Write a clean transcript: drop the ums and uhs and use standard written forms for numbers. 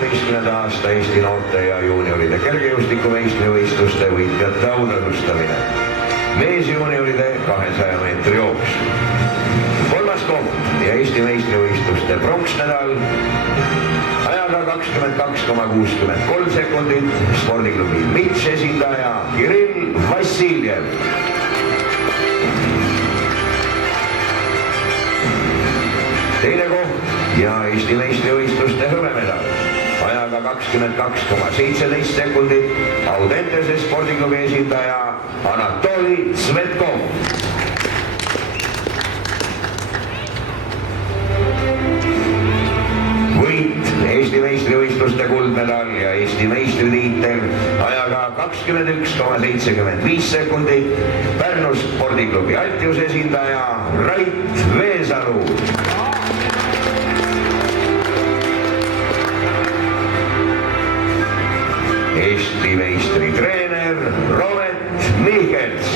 13. aasta Eesti noorte ja juunioride kergejõustiku meistrivõistluste võitjate autasustamine. Meesjuunioride 200 meetri jooks. Kolmas koht ja Eesti meistrivõistluste pronksmedal ajaga 22,63 sekundit spordiklubi Mits esindaja Kirill Vassiljev. Teine koht ja Eesti meistrivõistluste hõbemedal ajaga 22,17 sekundit Audentese spordiklubi esindaja Anatoli Tsvetkov. Võit Eesti meistrivõistluste kuldmedal ja Eesti meistritiitel ajaga 21,75 sekundit Pärnu spordiklubi Altius esindaja Rait Veesalu. Eesti meistritreener Robert Michels.